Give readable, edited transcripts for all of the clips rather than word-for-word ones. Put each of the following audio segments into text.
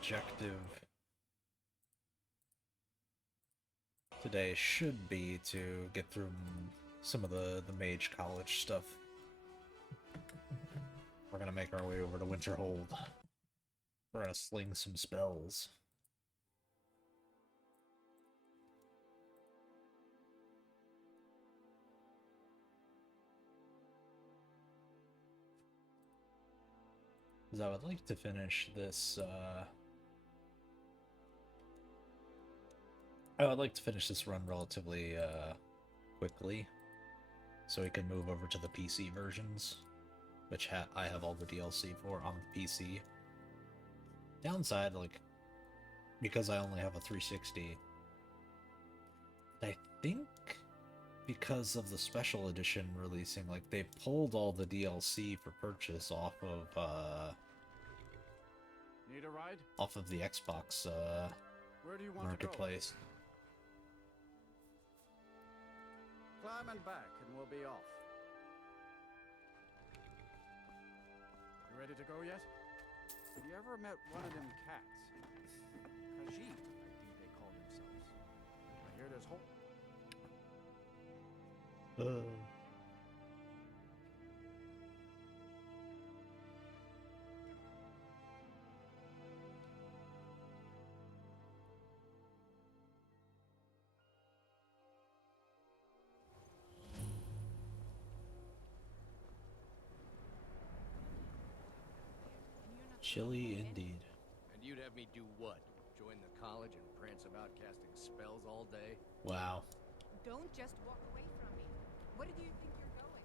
objective today should be to get through some of the mage college stuff. We're gonna make our way over to Winterhold. We're gonna sling some spells. Because I would like to finish this, I would like to finish this run relatively, quickly, so we can move over to the PC versions, which I have all the DLC for on the PC. Downside, like, because I only have a 360, I think because of the special edition releasing, like, they pulled all the DLC for purchase off of, Need a ride? off of the Xbox, Where do you want marketplace. to go? Climb and back, and we'll be off. You ready to go yet? Have you ever met one of them cats? Khajiit, I think they call themselves. I hear there's hope. Chilly indeed. And you'd have me do what? Join the college and prance about casting spells all day? Wow. Don't just walk away from me. Where do you think you're going?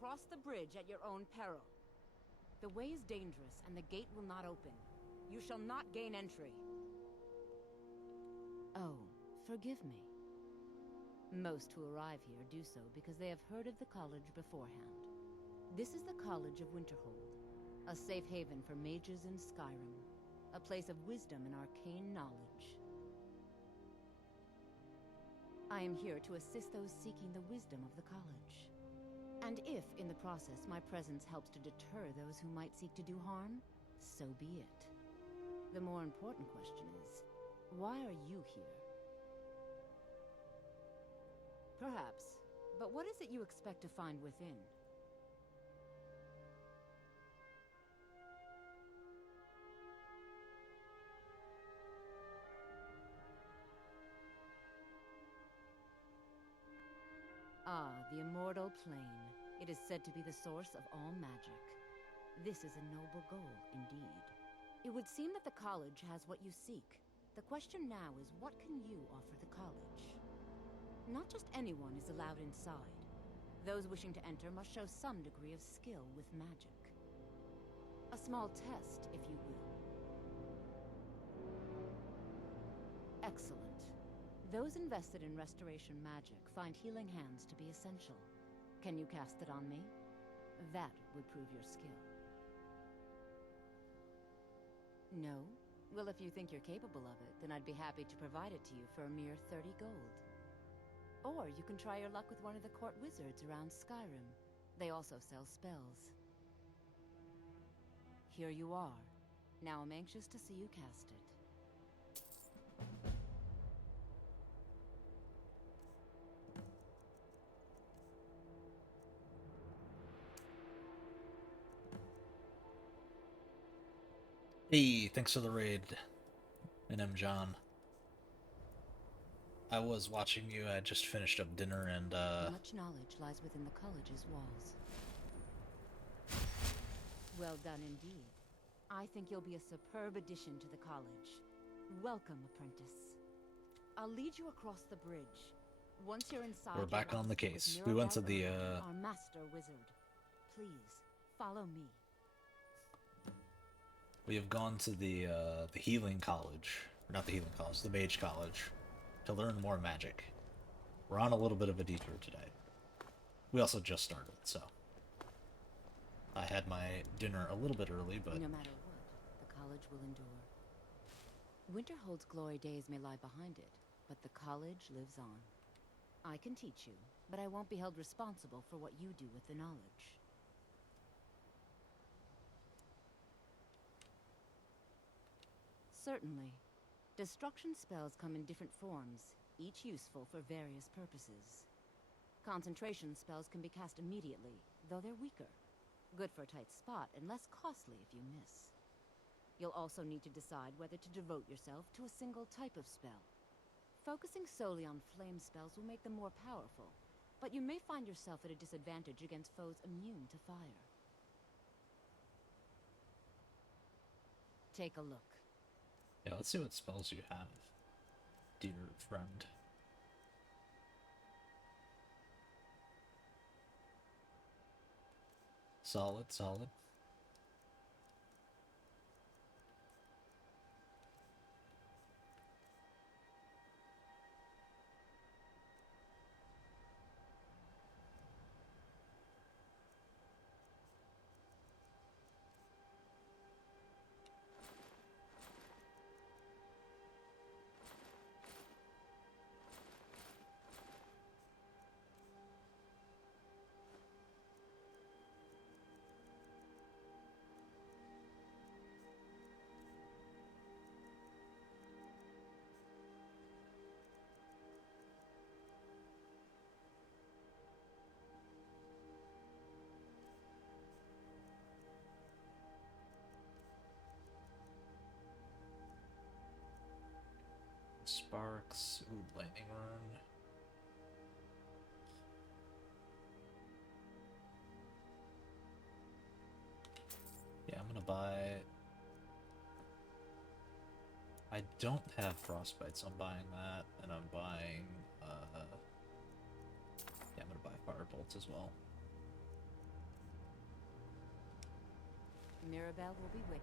Cross the bridge at your own peril. The way is dangerous, and the gate will not open. You shall not gain entry. Oh, forgive me. Most who arrive here do so because they have heard of the college beforehand. This is the College of Winterhold, a safe haven for mages in Skyrim, a place of wisdom and arcane knowledge. I am here to assist those seeking the wisdom of the college. And if, in the process, my presence helps to deter those who might seek to do harm, so be it. The more important question is, why are you here? Perhaps, but what is it you expect to find within? Ah, the immortal plane. It is said to be the source of all magic. This is a noble goal, indeed. It would seem that the college has what you seek. The question now is, what can you offer the college? Not just anyone is allowed inside. Those wishing to enter must show some degree of skill with magic. A small test, if you will. Excellent. Those invested in restoration magic find healing hands to be essential. Can you cast it on me? That would prove your skill. No? Well, if you think you're capable of it, then I'd be happy to provide it to you for a mere 30 gold. Or you can try your luck with one of the court wizards around Skyrim. They also sell spells. Here you are. Now I'm anxious to see you cast it. Hey, thanks for the raid, NM John. I was watching you. I just finished up dinner and Much knowledge lies within the college's walls. Well done indeed. I think you'll be a superb addition to the college. Welcome, apprentice. I'll lead you across the bridge. Once you're inside, we're back on the case. We went to the our master wizard. Please follow me. we have gone to the healing college, or not the healing college, the mage college, to learn more magic. We're on a little bit of a detour today. We also just started, so I had my dinner a little bit early, but No matter what, the college will endure. Winterhold's glory days may lie behind it, but the college lives on. I can teach you, but I won't be held responsible for what you do with the knowledge. Certainly. Destruction spells come in different forms, each useful for various purposes. Concentration spells can be cast immediately, though they're weaker. Good for a tight spot and less costly if you miss. You'll also need to decide whether to devote yourself to a single type of spell. Focusing solely on flame spells will make them more powerful, but you may find yourself at a disadvantage against foes immune to fire. Take a look. Yeah, let's see what spells you have, dear friend. Solid, solid. Sparks, ooh, lightning rune. Yeah, I'm gonna buy... I don't have frostbite, so I'm buying that, and I'm buying, yeah, I'm gonna buy firebolts as well. Mirabelle will be with.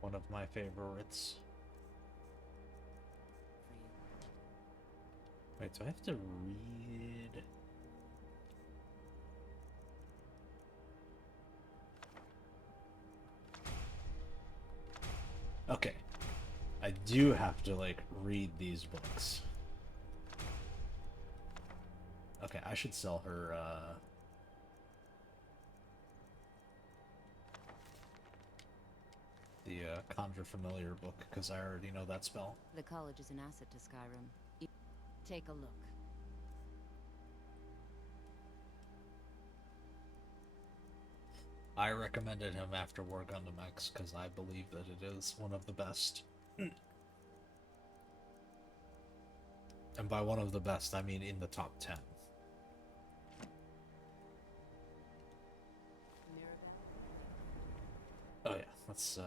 One of my favorites. Wait, do I have to read? Okay. I do have to, like, read these books. Okay, I should sell her, the, Conjure Familiar book, because I already know that spell. The college is an asset to Skyrim. Take a look. I recommended him after War Gundam X because I believe that it is one of the best. And by one of the best, I mean in the top 10. Oh yeah, let's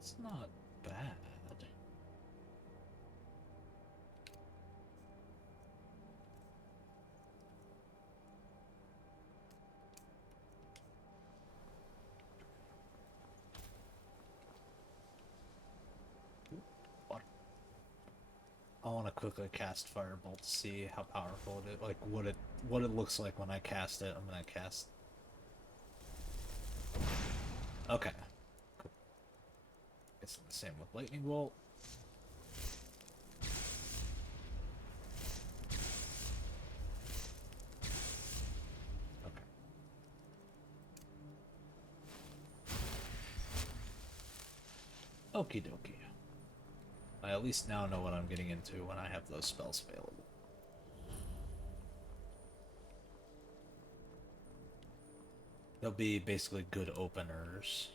it's not bad. What? I want to quickly cast Firebolt to see how powerful it is, like what it looks like when I cast it. I'm gonna cast. Okay. Cool. It's the same with Lightning Bolt. Okay. Okie dokie. I at least now know what I'm getting into when I have those spells available. They'll be basically good openers.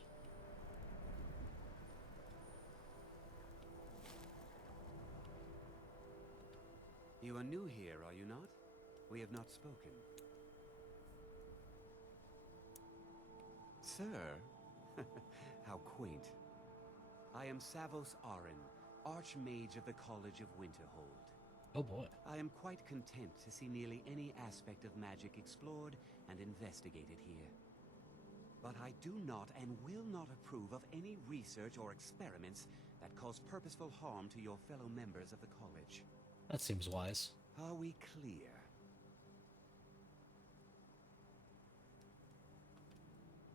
You are new here, are you not? We have not spoken. Sir? How quaint. I am Savos Arin, Archmage of the College of Winterhold. Oh boy. I am quite content to see nearly any aspect of magic explored and investigated here. But I do not and will not approve of any research or experiments that cause purposeful harm to your fellow members of the college. That seems wise. Are we clear?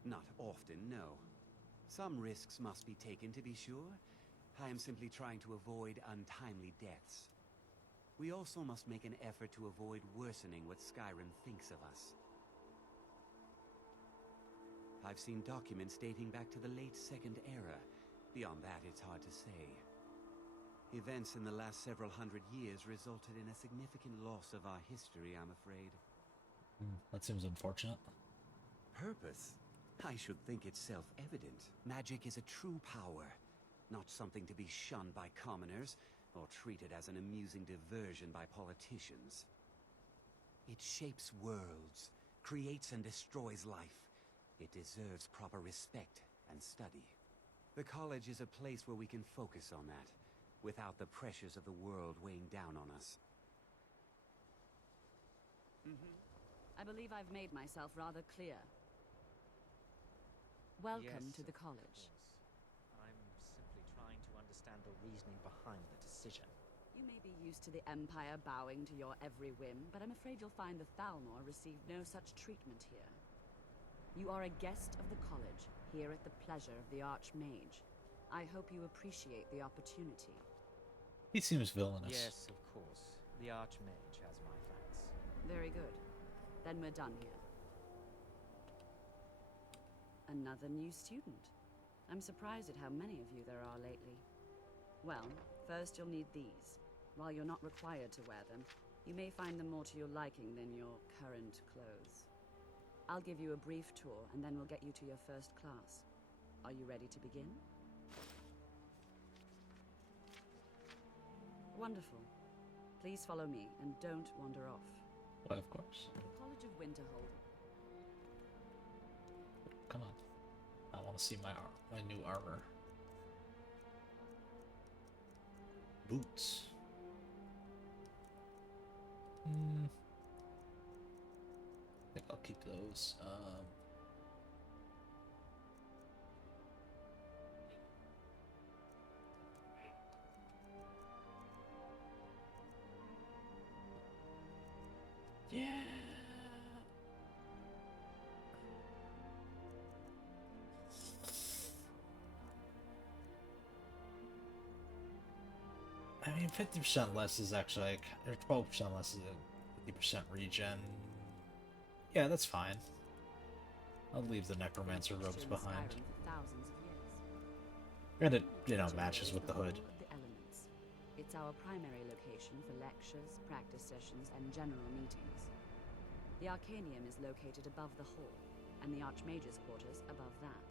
Not often, no. Some risks must be taken, to be sure. I am simply trying to avoid untimely deaths. We also must make an effort to avoid worsening what Skyrim thinks of us. I've seen documents dating back to the late Second Era. Beyond that, it's hard to say. Events in the last several hundred years resulted in a significant loss of our history, I'm afraid. That seems unfortunate. Purpose? I should think it's self-evident. Magic is a true power, not something to be shunned by commoners, or treated as an amusing diversion by politicians. It shapes worlds, creates and destroys life. It deserves proper respect and study. The college is a place where we can focus on that, without the pressures of the world weighing down on us. I believe I've made myself rather clear. Welcome Yes, to the of college. course. I'm simply trying to understand the reasoning behind the decision. You may be used to the Empire bowing to your every whim, but I'm afraid you'll find the Thalmor received no such treatment here. You are a guest of the college, here at the pleasure of the Archmage. I hope you appreciate the opportunity. He seems villainous. Yes, of course. The Archmage has my thanks. Very good. Then we're done here. Another new student. I'm surprised at how many of you there are lately. Well, first you'll need these. While you're not required to wear them, you may find them more to your liking than your current clothes. I'll give you a brief tour, and then we'll get you to your first class. Are you ready to begin? Wonderful. Please follow me, and don't wander off. Why, of course. The College of Winterhold. Come on. I want to see my new armor. Boots. I think I'll keep those. Yeah. I mean, 50% less is actually like, or 12% less is a 50% regen. Yeah, that's fine. I'll leave the necromancer robes behind. Skyrim for thousands of years. And it, matches with the hood. Hall of the Elements. It's our primary location for lectures, practice sessions, and general meetings. The Arcanium is located above the hall, and the Archmage's quarters above that.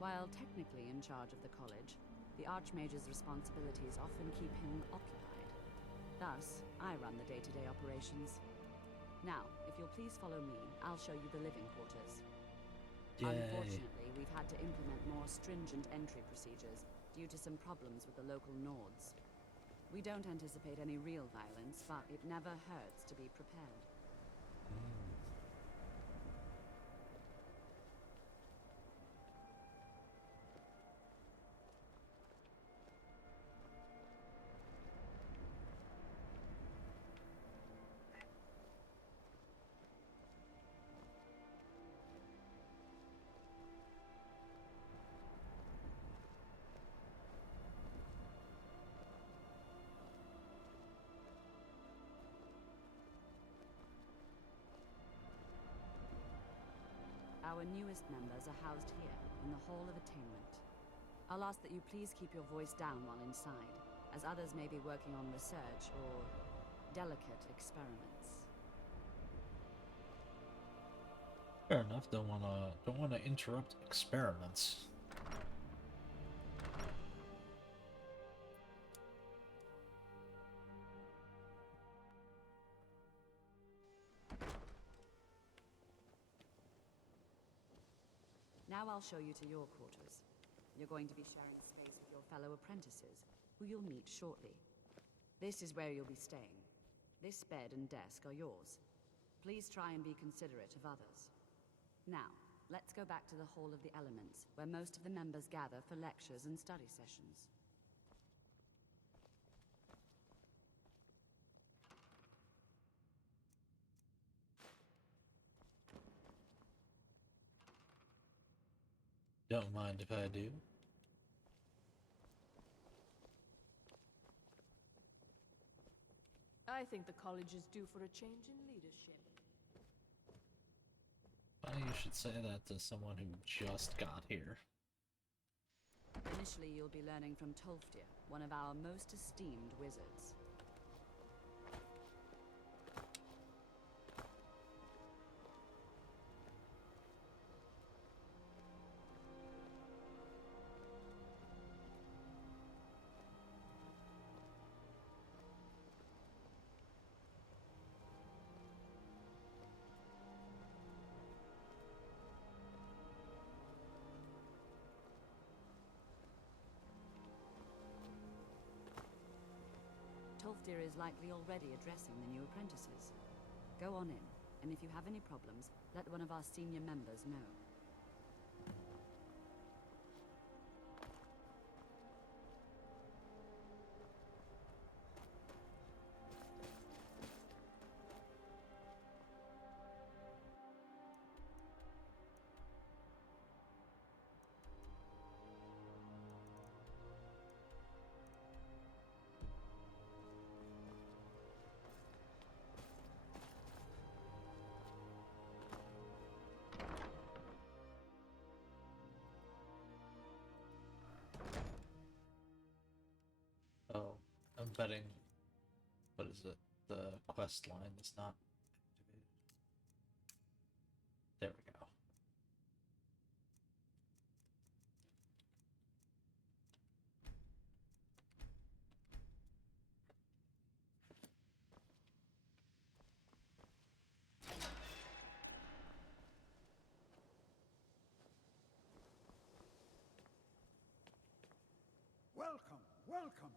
While technically in charge of the college, the Archmage's responsibilities often keep him occupied. Thus, I run the day-to-day operations. Now, if you'll please follow me, I'll show you the living quarters. Yay. Unfortunately, we've had to implement more stringent entry procedures due to some problems with the local Nords. We don't anticipate any real violence, but it never hurts to be prepared. Our newest members are housed here, in the Hall of Attainment. I'll ask that you please keep your voice down while inside, as others may be working on research or delicate experiments. Fair enough. Don't wanna interrupt experiments. Now I'll show you to your quarters. You're going to be sharing space with your fellow apprentices, who you'll meet shortly. This is where you'll be staying. This bed and desk are yours. Please try and be considerate of others. Now, let's go back to the Hall of the Elements, where most of the members gather for lectures and study sessions. Don't mind if I do. I think the college is due for a change in leadership. Funny you should say that to someone who just got here. Initially, you'll be learning from Tolfdir, one of our most esteemed wizards. Tolfdir is likely already addressing the new apprentices. Go on in, and if you have any problems, let one of our senior members know. Oh, I'm betting. What is it? The quest line is not activated. There we go. Welcome, welcome.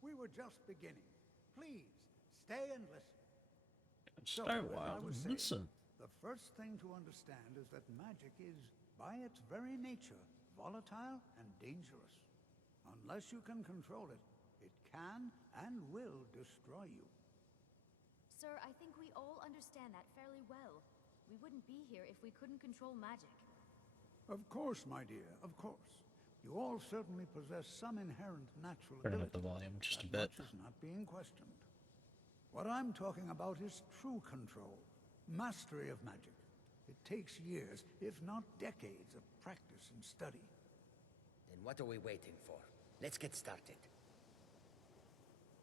We were just beginning. Please, stay and listen. Stay a as I while was and saying, listen. The first thing to understand is that magic is, by its very nature, volatile and dangerous. Unless you can control it, it can and will destroy you. Sir, I think we all understand that fairly well. We wouldn't be here if we couldn't control magic. Of course, my dear, of course. You all certainly possess some inherent natural Turn ability. up the volume just a That bit. much is not being questioned. What I'm talking about is true control, mastery of magic. It takes years, if not decades, of practice and study. Then what are we waiting for? Let's get started.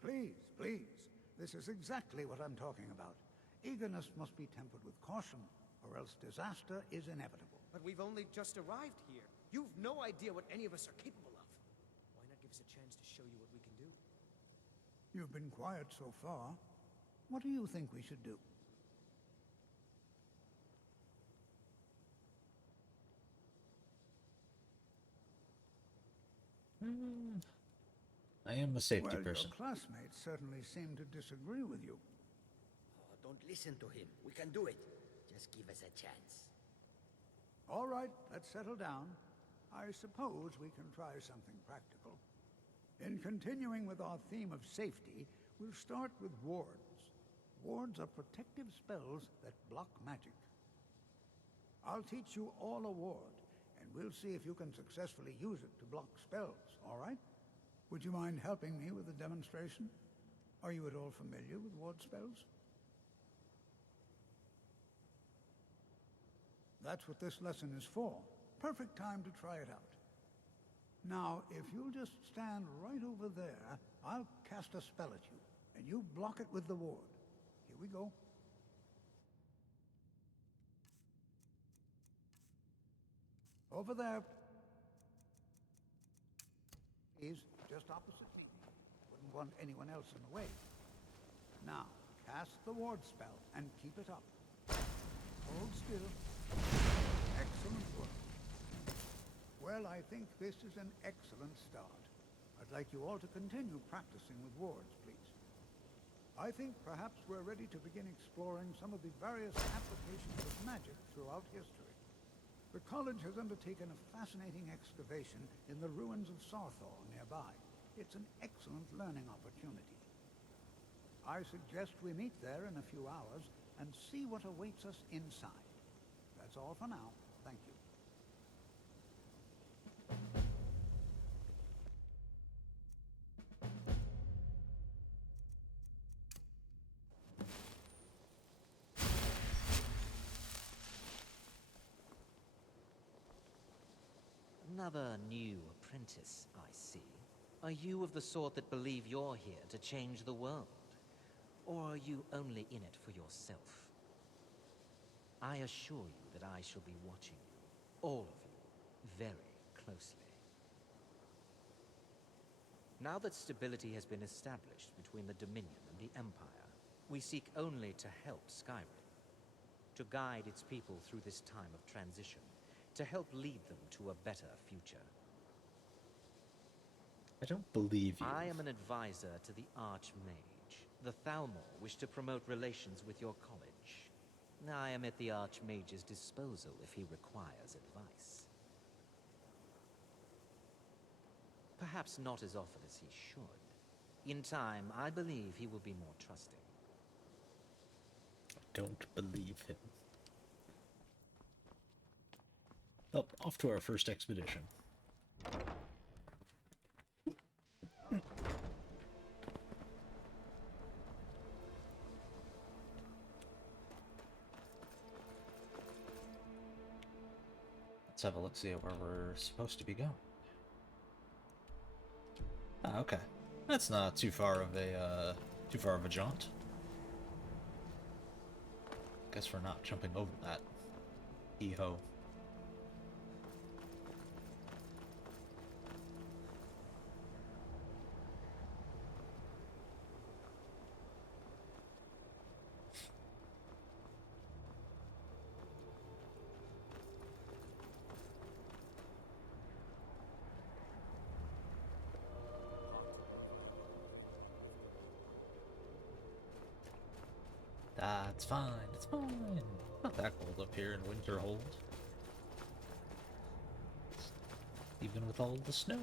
Please, please. This is exactly what I'm talking about. Eagerness must be tempered with caution, or else disaster is inevitable. But we've only just arrived here. You've no idea what any of us are capable of. Why not give us a chance to show you what we can do? You've been quiet so far. What do you think we should do? I am a safety Well, person. your classmates certainly seem to disagree with you. Oh, don't listen to him. We can do it. Just give us a chance. All right, let's settle down. I suppose we can try something practical. In continuing with our theme of safety, we'll start with wards. Wards are protective spells that block magic. I'll teach you all a ward, and we'll see if you can successfully use it to block spells, all right? Would you mind helping me with the demonstration? Are you at all familiar with ward spells? That's what this lesson is for. Perfect time to try it out. Now, if you'll just stand right over there, I'll cast a spell at you, and you block it with the ward. Here we go. Over there. Please, just opposite me. Wouldn't want anyone else in the way. Now, cast the ward spell and keep it up. Hold still. Excellent work. Well, I think this is an excellent start. I'd like you all to continue practicing with wards, please. I think perhaps we're ready to begin exploring some of the various applications of magic throughout history. The college has undertaken a fascinating excavation in the ruins of Sarthor nearby. It's an excellent learning opportunity. I suggest we meet there in a few hours and see what awaits us inside. That's all for now. Thank you. Another new apprentice, I see. Are you of the sort that believe you're here to change the world? Or are you only in it for yourself? I assure you that I shall be watching you, all of you, very closely. Now that stability has been established between the Dominion and the Empire, we seek only to help Skyrim, to guide its people through this time of transition, to help lead them to a better future. I don't believe you. I am an advisor to the Archmage. The Thalmor wish to promote relations with your college. I am at the Archmage's disposal if he requires advice. Perhaps not as often as he should. In time, I believe he will be more trusting. Don't believe him. Oh, off to our first expedition. Let's have a look, see where we're supposed to be going. Ah, okay. That's not too far of a jaunt. Guess we're not jumping over that. Hee-ho. It's fine, it's fine. Not that cold up here in Winterhold. Even with all the snow.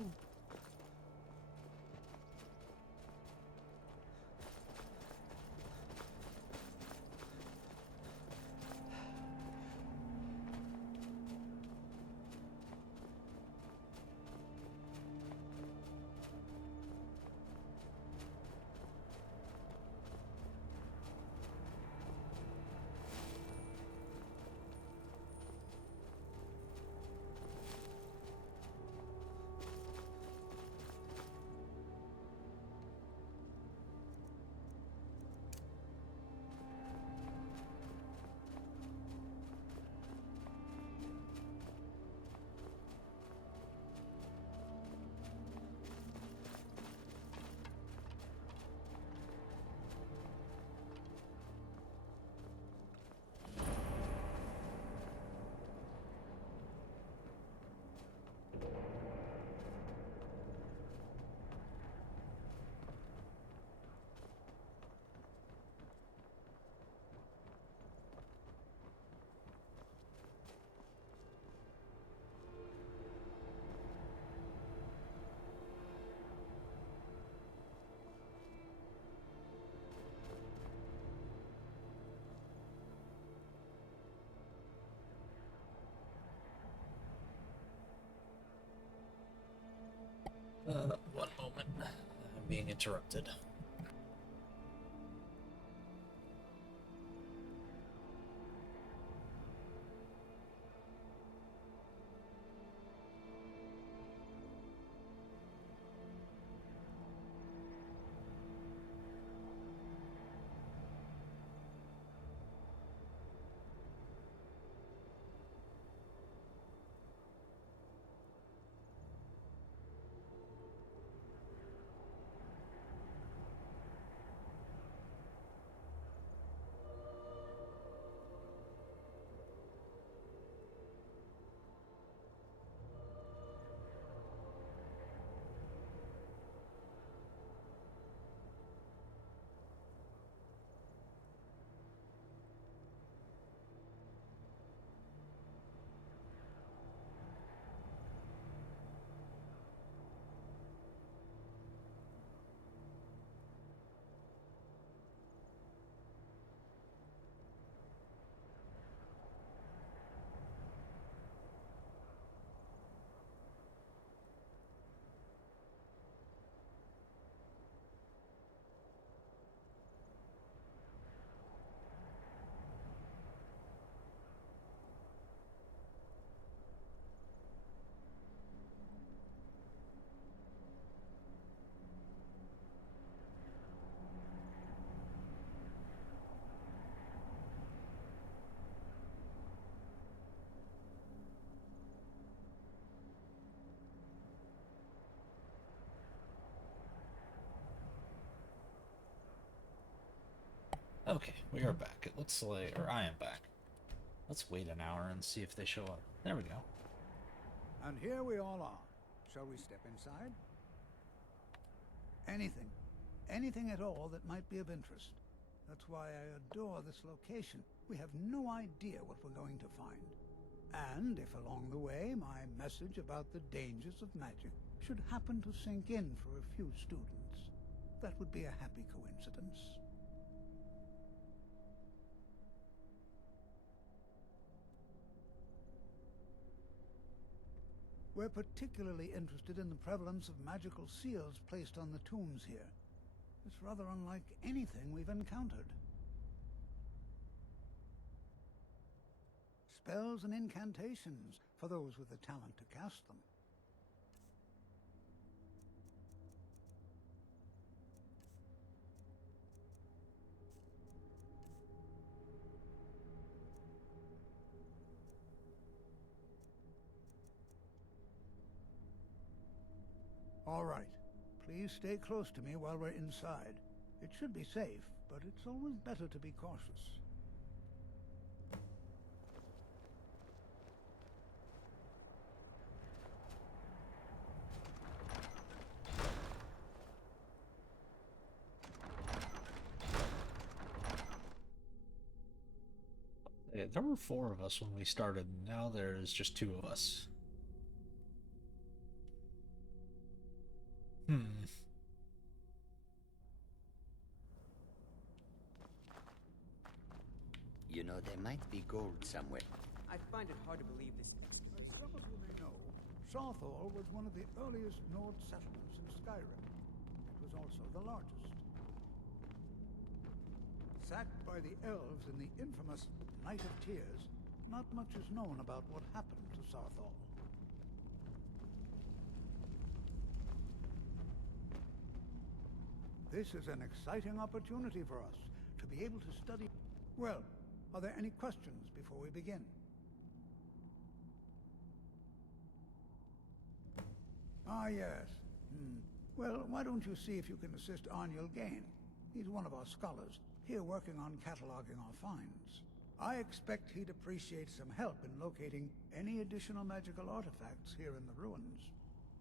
One moment. I'm being interrupted. Okay, we are back. It looks like, or I am back. Let's wait an hour and see if they show up. There we go. And here we all are. Shall we step inside? Anything. Anything at all that might be of interest. That's why I adore this location. We have no idea what we're going to find. And if along the way my message about the dangers of magic should happen to sink in for a few students, that would be a happy coincidence. We're particularly interested in the prevalence of magical seals placed on the tombs here. It's rather unlike anything we've encountered. Spells and incantations for those with the talent to cast them. All right. Please stay close to me while we're inside. It should be safe, but it's always better to be cautious. Yeah, there were 4 of us when we started, and now there's just 2 of us. You know, there might be gold somewhere. I find it hard to believe this. As some of you may know, Sarthal was one of the earliest Nord settlements in Skyrim. It was also the largest. Sacked by the elves in the infamous Night of Tears, not much is known about what happened to Sarthal. This is an exciting opportunity for us to be able to study. Well, are there any questions before we begin? Ah, yes. Well, why don't you see if you can assist Arniel Gain? He's one of our scholars, here working on cataloging our finds. I expect he'd appreciate some help in locating any additional magical artifacts here in the ruins.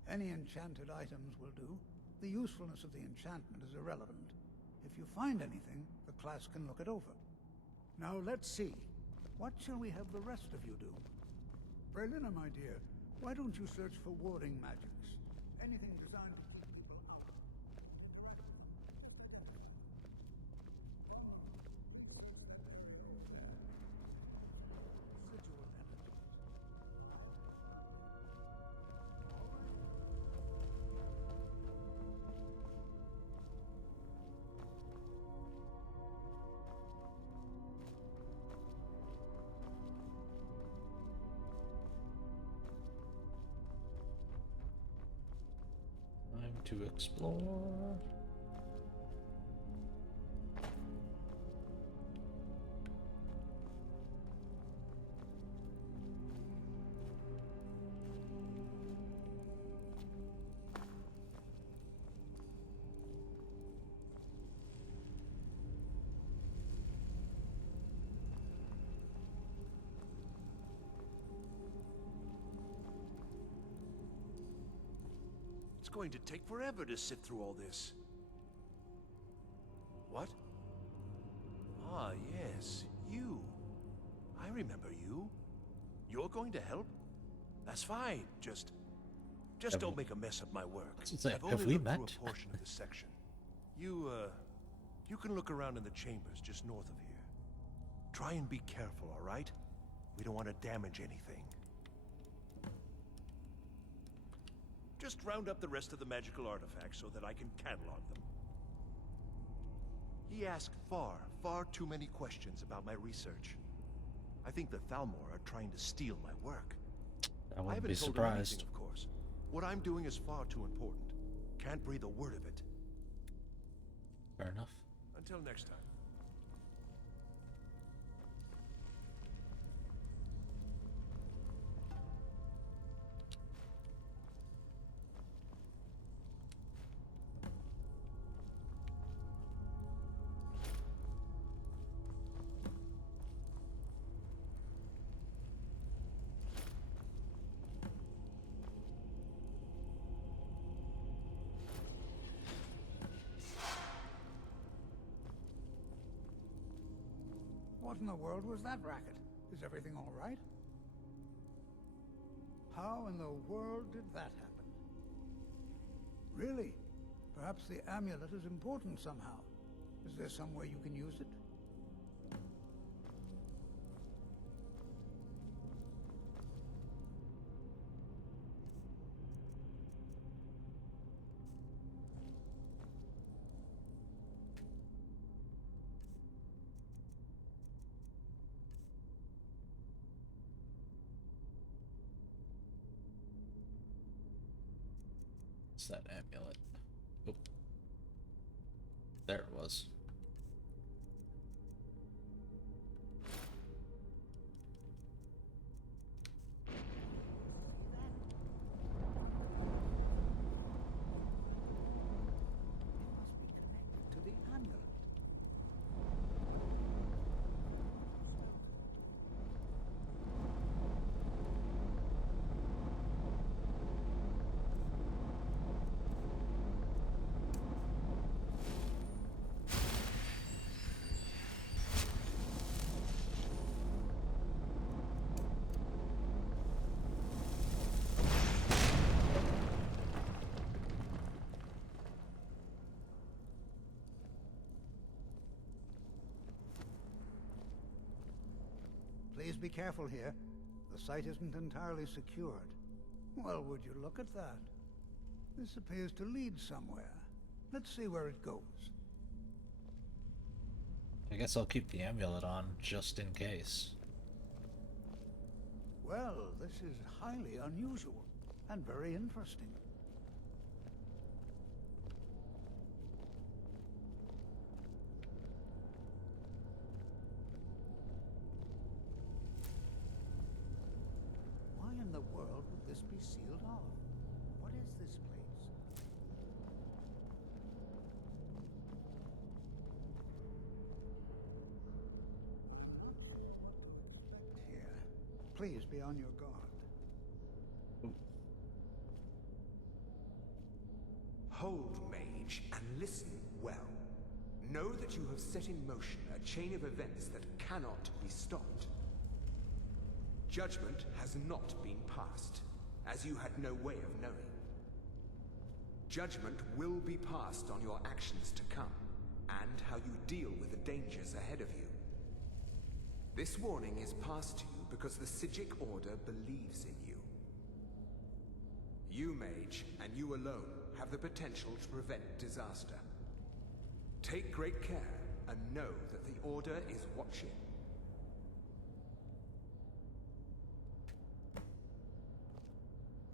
Any enchanted items will do. The usefulness of the enchantment is irrelevant. If you find anything, the class can look it over. Now let's see. What shall we have the rest of you do? Berlina, my dear, why don't you search for warding magics? Anything designed to keep people out. Residual energies. Time to explore. It's going to take forever to sift through all this. What? Ah, yes, you. I remember you. You're going to help? That's fine. Just don't make a mess of my work. I've only have we looked met? through a portion of this section. You can look around in the chambers just north of here. Try and be careful, all right? We don't want to damage anything. Just round up the rest of the magical artifacts so that I can catalog them. He asked far too many questions about my research. I think the Thalmor are trying to steal my work. I I wouldn't haven't be told him anything, surprised. of course. What I'm doing is far too important. Can't breathe a word of it. Fair enough. Until next time. What in the world was that racket? Is everything all right? How in the world did that happen? Really? Perhaps the amulet is important somehow. Is there some way you can use it? What's that amulet? Oh. There it was. To the amulet. Please be careful here. The site isn't entirely secured. Well, would you look at that? This appears to lead somewhere. Let's see where it goes. I guess I'll keep the amulet on, just in case. Well, this is highly unusual, and very interesting. Why in the world would this be sealed off? What is this place? Here. Please be on your guard. Hold, mage, and listen well. Know that you have set in motion a chain of events that cannot be stopped. Judgment has not been passed, as you had no way of knowing. Judgment will be passed on your actions to come, and how you deal with the dangers ahead of you. This warning is passed to you because the Psijic Order believes in you. You, mage, and you alone, have the potential to prevent disaster. Take great care, and know that the Order is watching.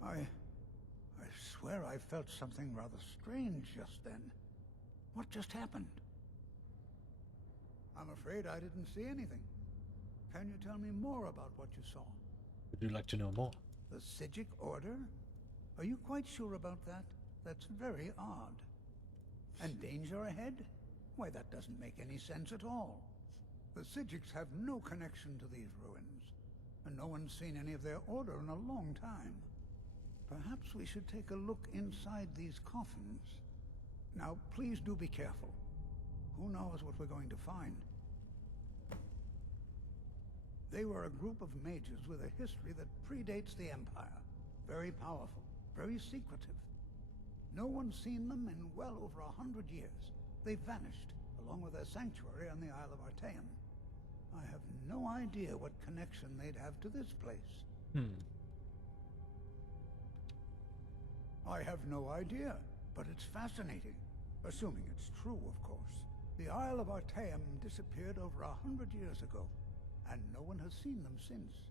I swear I felt something rather strange just then. What just happened? I'm afraid I didn't see anything. Can you tell me more about what you saw? Would you like to know more? The Psijic Order? Are you quite sure about that? That's very odd. And danger ahead? Why, that doesn't make any sense at all. The Psijics have no connection to these ruins, and no one's seen any of their order in a long time. Perhaps we should take a look inside these coffins. Now, please do be careful. Who knows what we're going to find? They were a group of mages with a history that predates the Empire. Very powerful, very secretive. No one's seen them in well over 100 years. They vanished, along with their sanctuary on the Isle of Artaeum. I have no idea what connection they'd have to this place. I have no idea, but it's fascinating. Assuming it's true, of course. The Isle of Artaeum disappeared over 100 years ago, and no one has seen them since.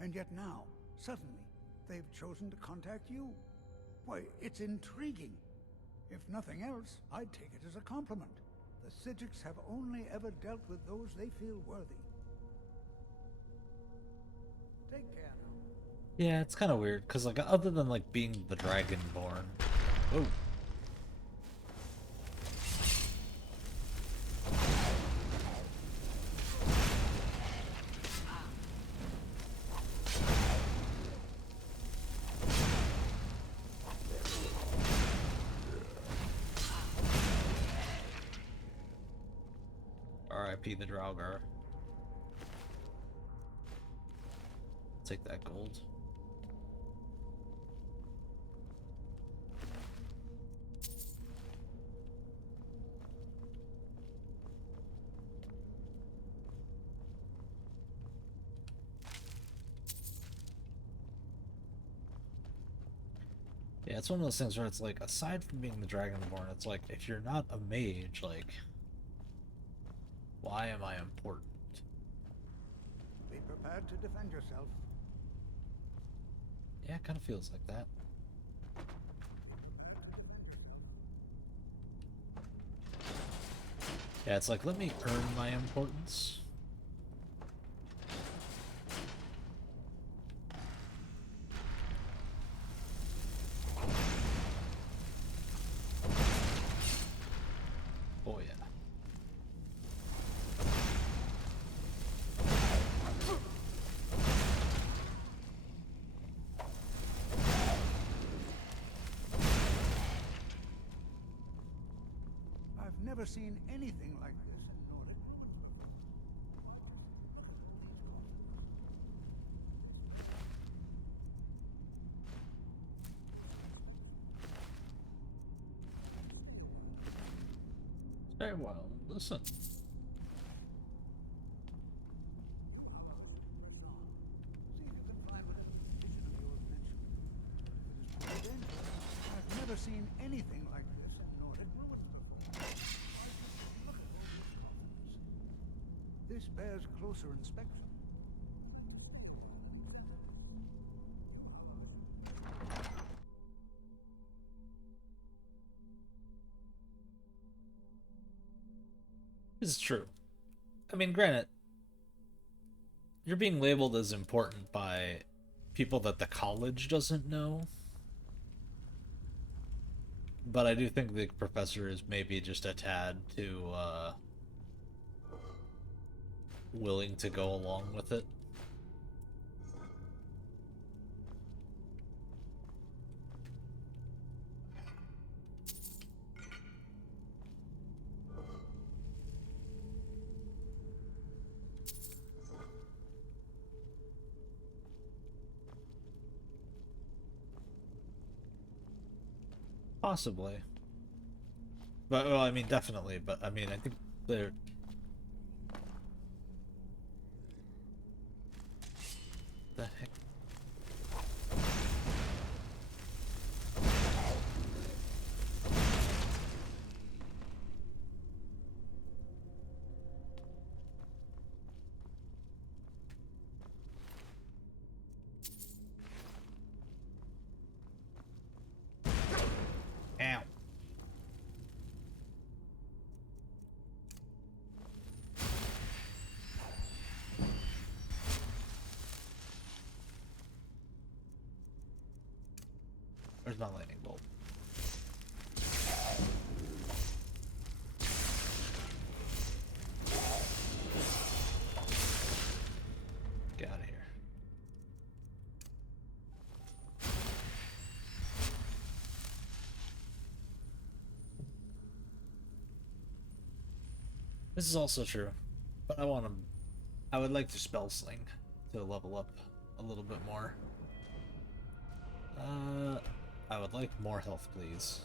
And yet now, suddenly, they've chosen to contact you. Why, it's intriguing. If nothing else, I'd take it as a compliment. The Psijics have only ever dealt with those they feel worthy. Take care now. Yeah, it's kind of weird, because, like, other than, like, being the Dragonborn... Oh. R.I.P. the Draugr. Take that gold. Yeah, it's one of those things where it's like, aside from being the Dragonborn, it's like, if you're not a mage, like, why am I important? Be prepared to defend yourself. Yeah, it kind of feels like that. Yeah, it's like, let me earn my importance. Oh yeah. I've never seen anything like this in Nordic ruins before. Look at all these coffins. Very well, listen. I've never seen anything like this in Nordic ruins before. Look at all these coffins. This bears closer inspection. This is true. I mean, granted, you're being labeled as important by people that the college doesn't know. But I do think the professor is maybe just a tad too willing to go along with it. Possibly. But, well, I mean, definitely. But, I mean, I think they're... The heck? Ow. Where's my lightning bolt? Get out of here. This is also true, but I want to... I would like to spell sling to level up a little bit more. I would like more health, please.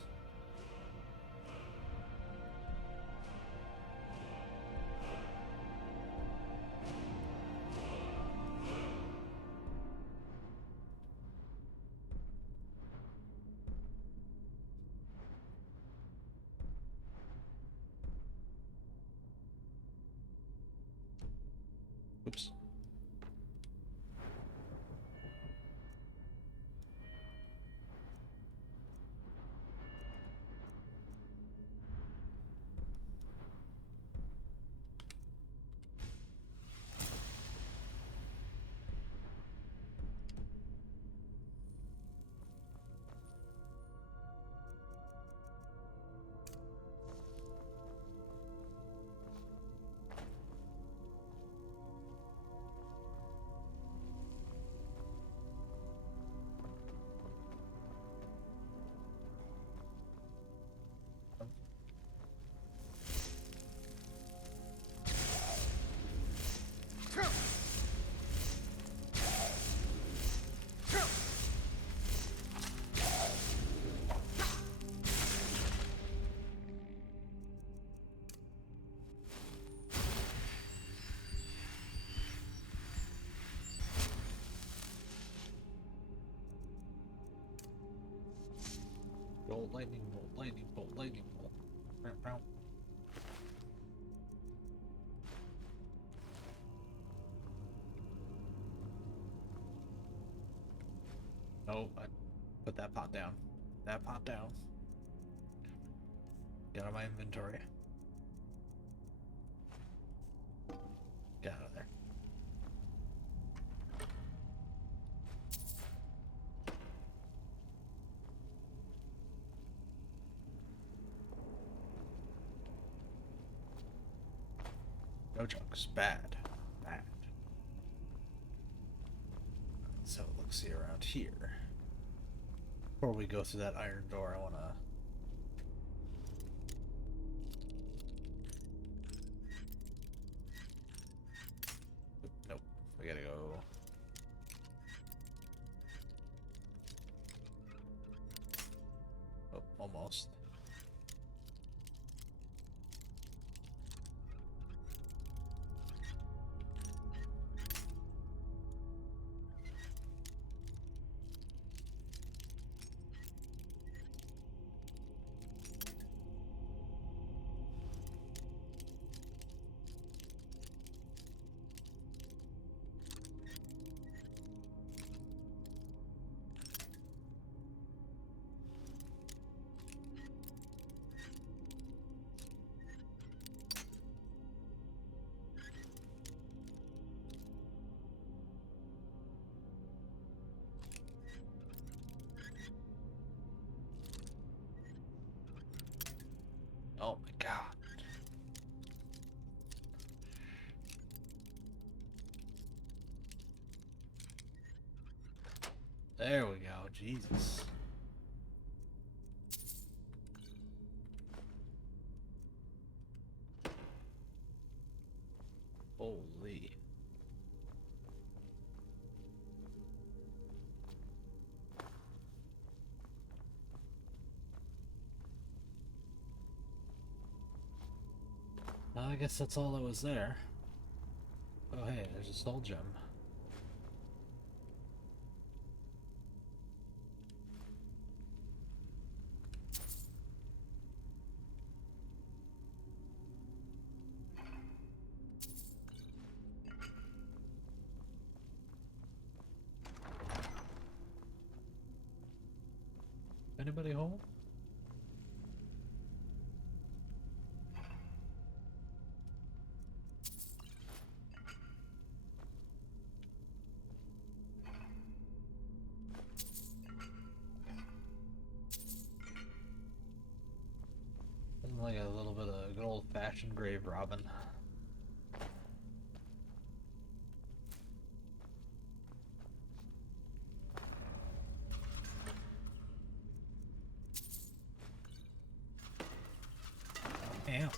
Oops. lightning bolt, lightning bolt, lightning bolt. Row, row. Oh, I put that pot down. That pot down. Get out of my inventory. Get out of there. No chunks. Bad. Bad. So let's see around here. Before we go through that iron door, I wanna... Nope. We gotta go... Oh, almost. Oh my god. There we go, Jesus. Holy. I guess that's all that was there. Oh hey, there's a soul gem. Anybody home? Like a little bit of good old-fashioned grave robbing. Damn.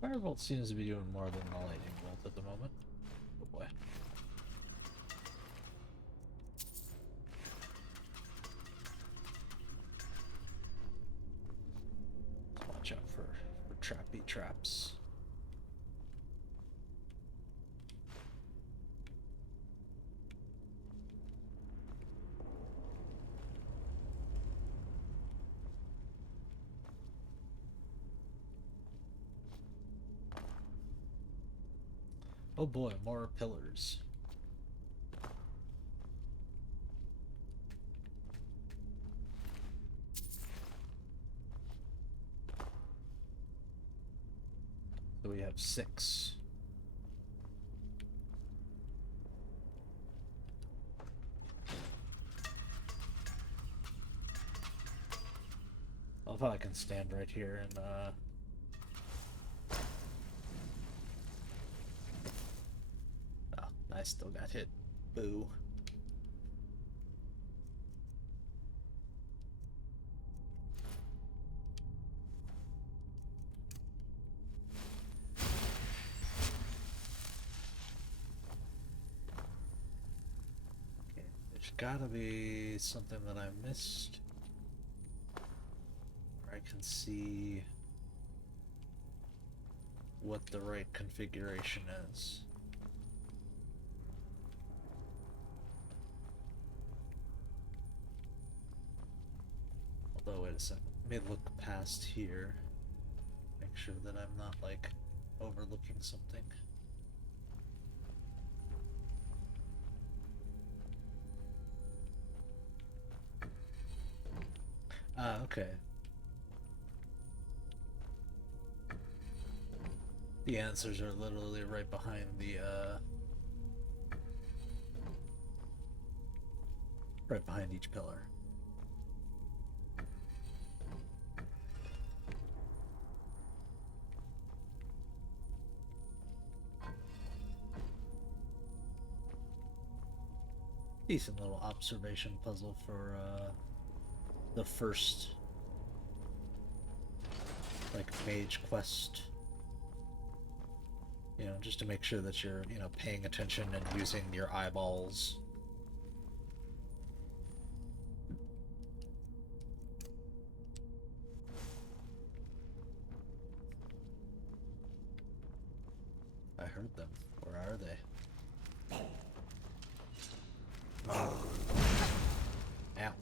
Firebolt seems to be doing more than the lightning bolt at the moment. Oh boy. Let's watch out for trappy traps. Oh boy, more pillars. So we have 6. I love how I can stand right here and I still got hit. Boo. Okay, there's gotta be something that I missed. Where I can see what the right configuration is. Although, wait a second. Let me look past here. Make sure that I'm not, like, overlooking something. Ah, okay. The answers are literally right behind the, right behind each pillar. Decent little observation puzzle for, the first, like, mage quest. You know, just to make sure that you're, you know, paying attention and using your eyeballs. I heard them. Where are they? Ow.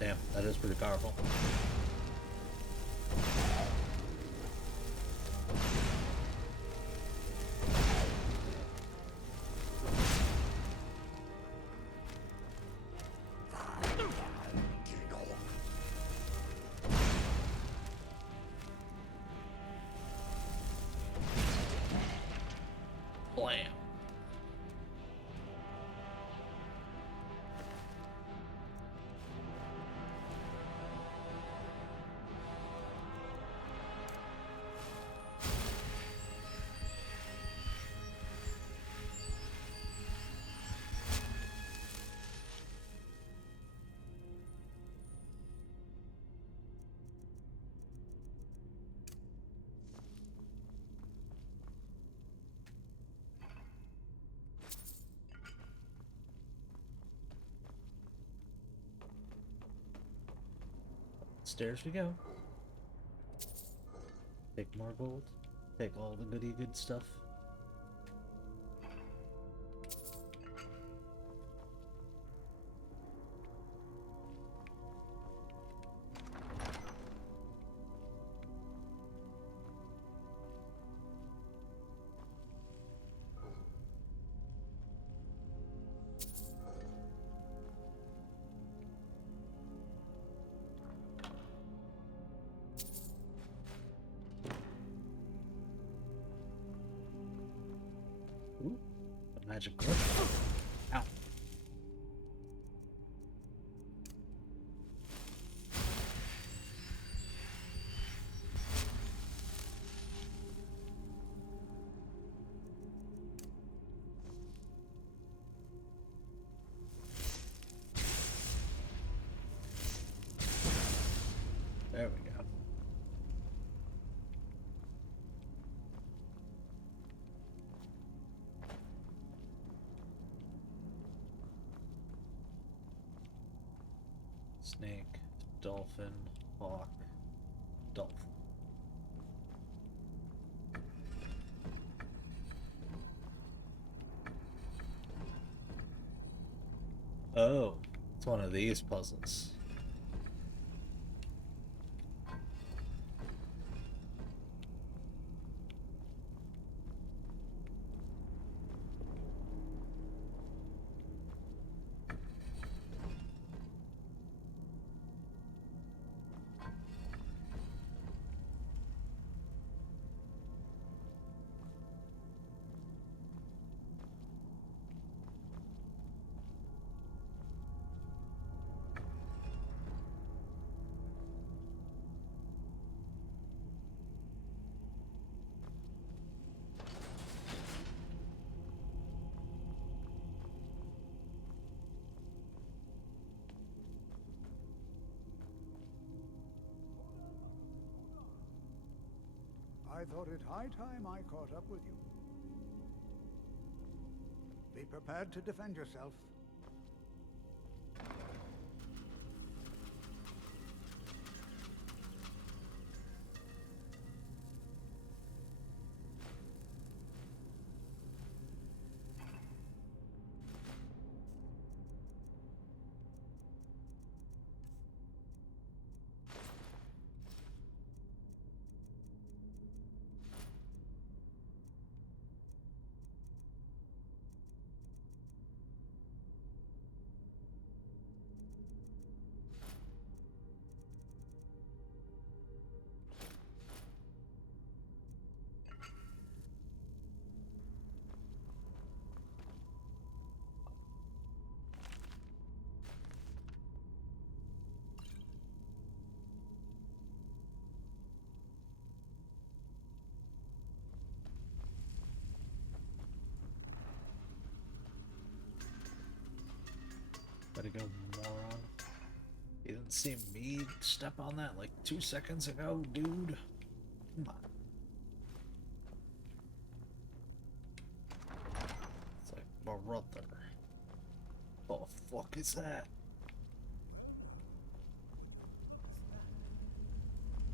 Damn, that is pretty powerful. Blam. Stairs we go. Take more gold. Take all the goody good stuff. Ooh, a magic glyph. Ow. There we go. Snake, dolphin, hawk, dolphin. Oh, it's one of these puzzles. I thought it high time I caught up with you. Be prepared to defend yourself. Better go, moron. You didn't see me step on that like 2 seconds ago, dude. Come on. It's like, brother. What the fuck is that?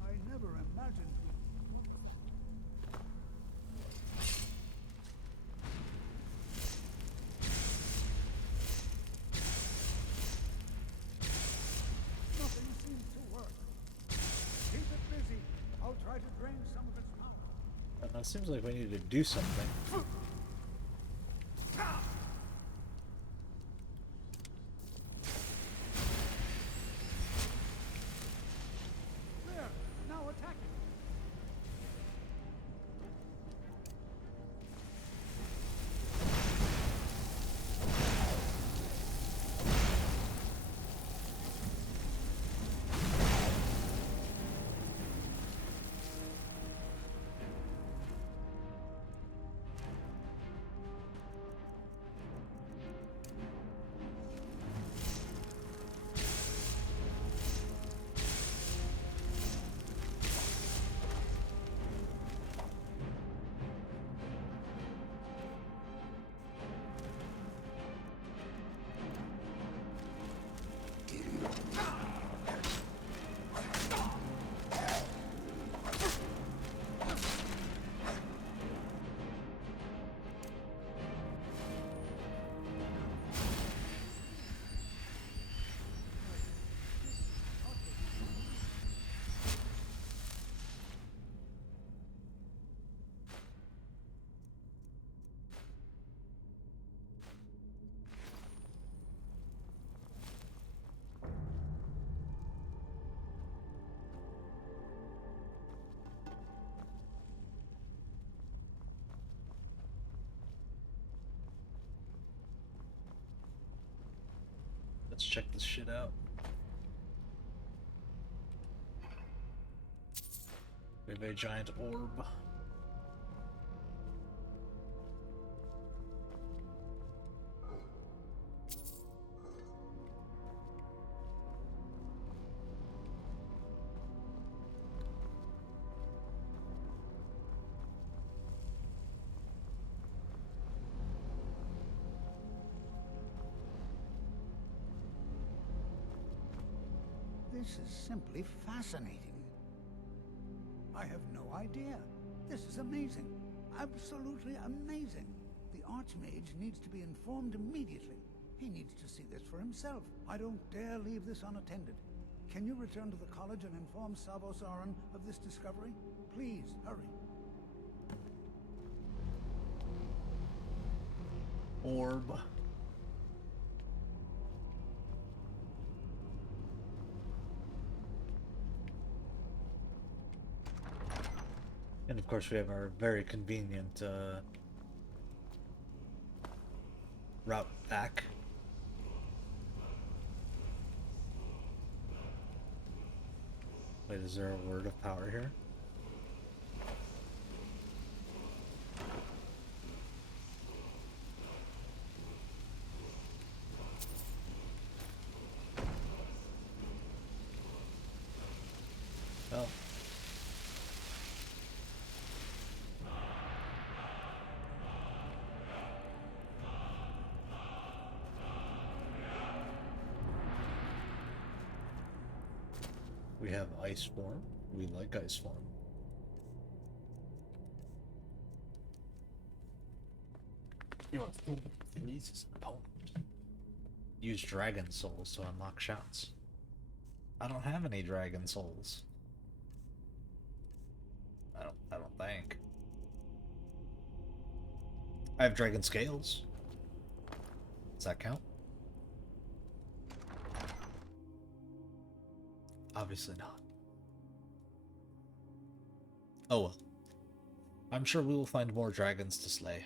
I never imagined we... Nothing seems to work. Keep it busy. I'll try to drain some of its power. It seems like we need to do something. There! Now attack it! Let's check this shit out. We have a giant orb. This is simply fascinating. I have no idea. This is amazing. Absolutely amazing. The Archmage needs to be informed immediately. He needs to see this for himself. I don't dare leave this unattended. Can you return to the college and inform Savos Aran of this discovery? Please, hurry. Orb. And of course we have our very convenient route back. Wait, is there a word of power here? Oh. We have ice form. We like ice form. Your fool freezes an opponent. Use dragon souls to unlock shouts. I don't have any dragon souls. I don't think. I have dragon scales. Does that count? Obviously not. Oh well. I'm sure we will find more dragons to slay.